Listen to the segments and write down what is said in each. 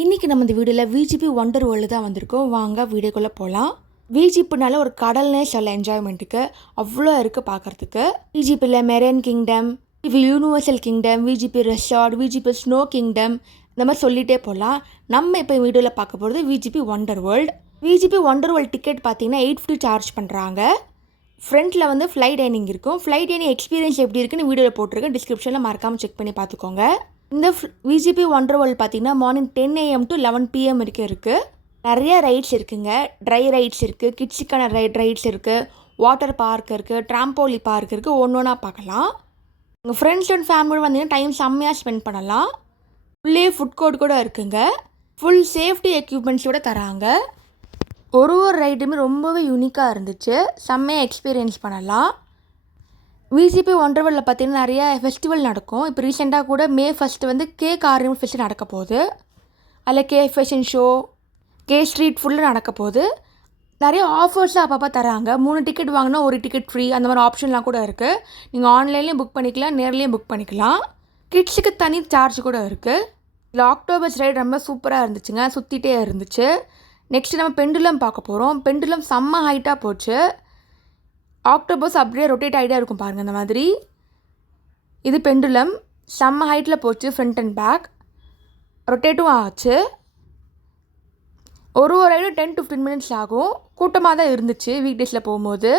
இன்றைக்கி நம்ம இந்த வீடியோவில் விஜிபி ஒண்டர் வேர்ல்டு தான் வந்திருக்கோம். வாங்க வீடியோக்குள்ளே போகலாம். விஜிபினால ஒரு கடல்னே சொல்ல என்ஜாய்மெண்ட்டுக்கு அவ்வளோ இருக்குது பார்க்குறதுக்கு. விஜிபியில் marine kingdom, universal kingdom, VGP resort, VGP snow kingdom, இந்த மாதிரி சொல்லிகிட்டே போகலாம். நம்ம இப்போ வீடியோவில் பார்க்க போகிறது VGP wonder world. VGP wonder world ticket பார்த்தீங்கன்னா 850 சார்ஜ் பண்ணுறாங்க. ஃப்ரண்ட்டில் வந்து ஃப்ளைட் டைனிங் இருக்கும். ஃப்ளைட் டைனிங் எக்ஸ்பீரியன்ஸ் எப்படி இருக்குன்னு வீடியோவில் போட்டிருக்கேன். டிஸ்கிரிப்ஷனில் மறக்காமல் செக் பண்ணி பார்த்துக்கோங்க. இந்த விஜிபி ஒண்டர் வேர்ல்டு பார்த்தீங்கன்னா மார்னிங் 10 AM to 11 PM வரைக்கும் இருக்குது. நிறைய ரைட்ஸ் இருக்குங்க. ட்ரை ரைட்ஸ் இருக்குது, கிட்ஸுக்கான ரைட்ஸ் இருக்குது, வாட்டர் பார்க் இருக்குது, ட்ராம்போலி பார்க் இருக்குது. ஒன்று ஒன்றா பார்க்கலாம். உங்கள் ஃப்ரெண்ட்ஸ் அண்ட் ஃபேமிலியோடு வந்தீங்கன்னா டைம் செம்மையாக ஸ்பெண்ட் பண்ணலாம். உள்ளே ஃபுட் கோர்ட் கூட இருக்குங்க. ஃபுல் சேஃப்டி எக்யூப்மெண்ட்ஸோடு தராங்க. ஒரு ரைடுமே ரொம்பவே யூனிக்காக இருந்துச்சு. செம்மையாக எக்ஸ்பீரியன்ஸ் பண்ணலாம். விஜிபி ஒண்டர் வேர்ல்டில் பார்த்தீங்கன்னா நிறைய ஃபெஸ்டிவல் நடக்கும். இப்போ ரீசெண்டாக கூட May 1 வந்து கேக் ஆர்னிவல் ஃபெஸ்ட் நடக்க போகுது. அதில் K fashion show, K street ஃபுல்லாக நடக்க போகுது. நிறைய ஆஃபர்ஸாக அப்பப்போ தராங்க. 3 டிக்கெட் வாங்கினா ஒரு டிக்கெட் ஃப்ரீ, அந்த மாதிரி ஆப்ஷன்லாம் கூட இருக்குது. நீங்கள் ஆன்லைன்லேயும் புக் பண்ணிக்கலாம், நேர்லேயும் புக் பண்ணிக்கலாம். கிட்ஸுக்கு தனி சார்ஜ் கூட இருக்குது. இல்லை ஆக்டோபஸ் ரைடு ரொம்ப சூப்பராக இருந்துச்சுங்க. சுற்றிட்டே இருந்துச்சு. நெக்ஸ்ட்டு நம்ம பெண்டுலம் பார்க்க போகிறோம். பெண்டுலம் செம்ம ஹைட்டாக போச்சு. ஆக்டோபஸ் அப்படியே ரொட்டேட் ஆகிட்டே இருக்கும் பாருங்கள். அந்த மாதிரி இது பெண்டுலம் செம்ம ஹைட்டில் போச்சு. ஃப்ரண்ட் அண்ட் பேக் ரொட்டேட்டும் ஆச்சு. ஒரு ரைடும் 10 to 15 minutes ஆகும். கூட்டமாக தான் இருந்துச்சு வீக் டேஸில் போகும்போது.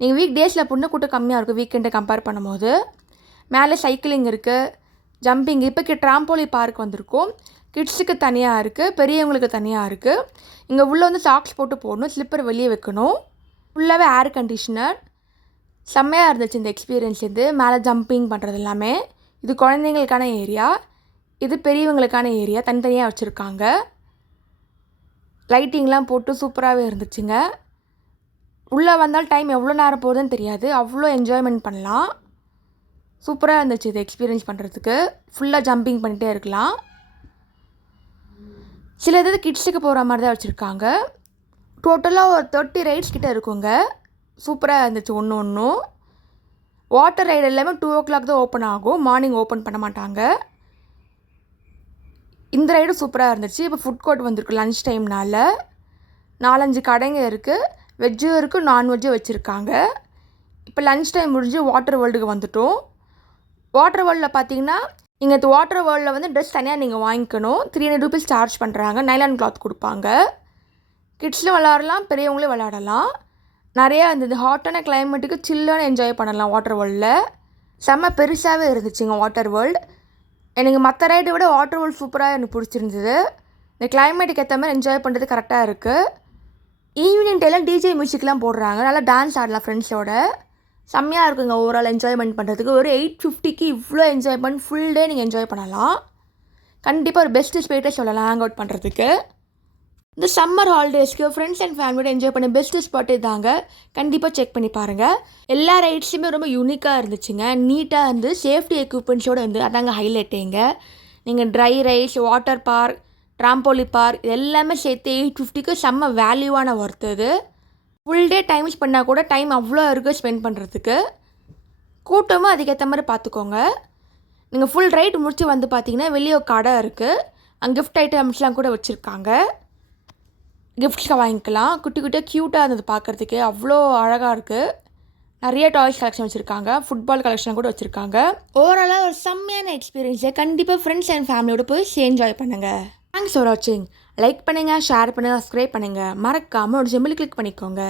நீங்கள் வீக் டேஸில் போனால் கூட்டம் கம்மியாக இருக்கும் வீக்கெண்டை கம்பேர் பண்ணும்போது. மேலே சைக்கிளிங் இருக்குது, ஜம்பிங். இப்போ ட்ராம்போலி பார்க் வந்திருக்கும். கிட்ஸுக்கு தனியாக இருக்குது, பெரியவங்களுக்கு தனியாக இருக்குது. இங்கே உள்ளே வந்து சாக்ஸ் போட்டு போடணும், ஸ்லிப்பர் வெளியே வைக்கணும். ஃபுல்லாகவே ஏர் கண்டிஷனர். செம்மையாக இருந்துச்சு இந்த எக்ஸ்பீரியன்ஸ். இது மேலே ஜம்பிங் பண்ணுறது எல்லாமே. இது குழந்தைங்களுக்கான ஏரியா, இது பெரியவங்களுக்கான ஏரியா. தனித்தனியாக வச்சுருக்காங்க. லைட்டிங்லாம் போட்டு சூப்பராகவே இருந்துச்சுங்க. உள்ளே வந்தால் டைம் எவ்வளோ நேரம் போகுதுன்னு தெரியாது. அவ்வளோ என்ஜாய்மெண்ட் பண்ணலாம். சூப்பராக இருந்துச்சு இது எக்ஸ்பீரியன்ஸ் பண்ணுறதுக்கு. ஃபுல்லாக ஜம்பிங் பண்ணிகிட்டே இருக்கலாம். சில இது கிட்ஸுக்கு போகிற மாதிரி தான் வச்சுருக்காங்க. டோட்டலாக ஒரு 30 ரைட்ஸ் கிட்டே இருக்குங்க. சூப்பராக இருந்துச்சு ஒன்று ஒன்றும். வாட்டர் ரைடு எல்லாமே 2 o'clock தான் ஓப்பன் ஆகும். மார்னிங் ஓப்பன் பண்ண மாட்டாங்க. இந்த ரைடு சூப்பராக இருந்துச்சு. இப்போ ஃபுட் கோர்ட் வந்திருக்கு லன்ச் டைம்னால. 4-5 கடைங்க இருக்குது. வெஜ்ஜும் இருக்குது, நான்வெஜ்ஜும் வச்சுருக்காங்க. இப்போ லன்ச் டைம் முடிஞ்சு வாட்டர் வேர்ல்டுக்கு வந்துட்டோம். வாட்டர் வேர்ல்டில் பார்த்தீங்கன்னா நீங்கள் இந்த வாட்டர் வேர்ல்டில் வந்து ட்ரெஸ் தனியாக நீங்கள் வாங்கிக்கணும். 300 rupees சார்ஜ் பண்ணுறாங்க. நைலான் கிளாத் கொடுப்பாங்க. கிட்ஸ்லையும் விளாடலாம், பெரியவங்களே விளாடலாம். நிறையா இருந்தது. ஹாட்டான கிளைமேட்டுக்கு சில்லான என்ஜாய் பண்ணலாம் வாட்டர் வேர்ல்டில். செம்ம பெருசாகவே இருந்துச்சுங்க வாட்டர் வேர்ல்டு. எனக்கு மற்ற ரைடை விட வாட்டர் வேர்ல்டு சூப்பராக எனக்கு பிடிச்சிருந்தது. இந்த கிளைமேட்டுக்கு ஏற்ற மாதிரி என்ஜாய் பண்ணுறது கரெக்டாக இருக்குது. ஈவினிங் டைமில் டிஜே மியூசிக்லாம் போடுறாங்க. நல்லா டான்ஸ் ஆடலாம் ஃப்ரெண்ட்ஸோட. செம்மையாக இருக்குங்க ஓவரால் என்ஜாய்மெண்ட் பண்ணுறதுக்கு. ஒரு 850க்கு இவ்வளோ என்ஜாய்மெண்ட் ஃபுல் டே நீங்கள் என்ஜாய் பண்ணலாம். கண்டிப்பாக ஒரு பெஸ்ட்டு ஸ்பேட்டே சொல்லலாம் ஹேங் அவுட் பண்ணுறதுக்கு. இந்த சம்மர் ஹாலிடேஸ்க்கு ஃப்ரெண்ட்ஸ் அண்ட் ஃபேமிலியோட என்ஜாய் பண்ண பெஸ்ட்டு ஸ்பாட் இதாங்க. கண்டிப்பாக செக் பண்ணி பாருங்கள். எல்லா ரைட்ஸுமே ரொம்ப யூனிக்காக இருந்துச்சுங்க. நீட்டாக இருந்து சேஃப்டி எக்யூப்மெண்ட்ஸோடு இருந்து அதாங்க ஹைலைட்டுங்க. நீங்கள் try rides, water park, trampoline park இது எல்லாமே சேர்த்து 850க்கு செம்ம வேல்யூவான ஒர்த்து இது. ஃபுல் டே டைம் ஸ்பெண்ட் கூட டைம் அவ்வளோ இருக்குது ஸ்பெண்ட் பண்ணுறதுக்கு. கூட்டமும் அதுக்கேற்ற மாதிரி பார்த்துக்கோங்க. நீங்கள் ஃபுல் ரைட் முடிச்சு வந்து பார்த்தீங்கன்னா வெளியே கடை இருக்குது. அங்கே கிஃப்ட் ஐட்டம்ஸ்லாம் கூட வச்சுருக்காங்க. கிஃப்ட்ஸ்க்கு வாங்கிக்கலாம். குட்டி குட்டியாக க்யூட்டாக இருந்தது பார்க்குறதுக்கு. அவ்வளோ அழகாக இருக்குது. நிறைய டாய்ஸ் கலெக்ஷன் வச்சுருக்காங்க. ஃபுட்பால் கலெக்ஷன் கூட வச்சுருக்காங்க. ஓவராலாக ஒரு செம்மையான எக்ஸ்பீரியன்ஸை கண்டிப்பாக ஃப்ரெண்ட்ஸ் அண்ட் ஃபேமிலியோடு போய் என்ஜாய் பண்ணுங்கள். தேங்க்ஸ் ஃபார் வாட்சிங். லைக் பண்ணுங்கள், ஷேர் பண்ணுங்கள், சப்ஸ்கிரைப் பண்ணுங்கள். மறக்காமல் ஒரு ஜெம்மில் கிளிக் பண்ணிக்கோங்க.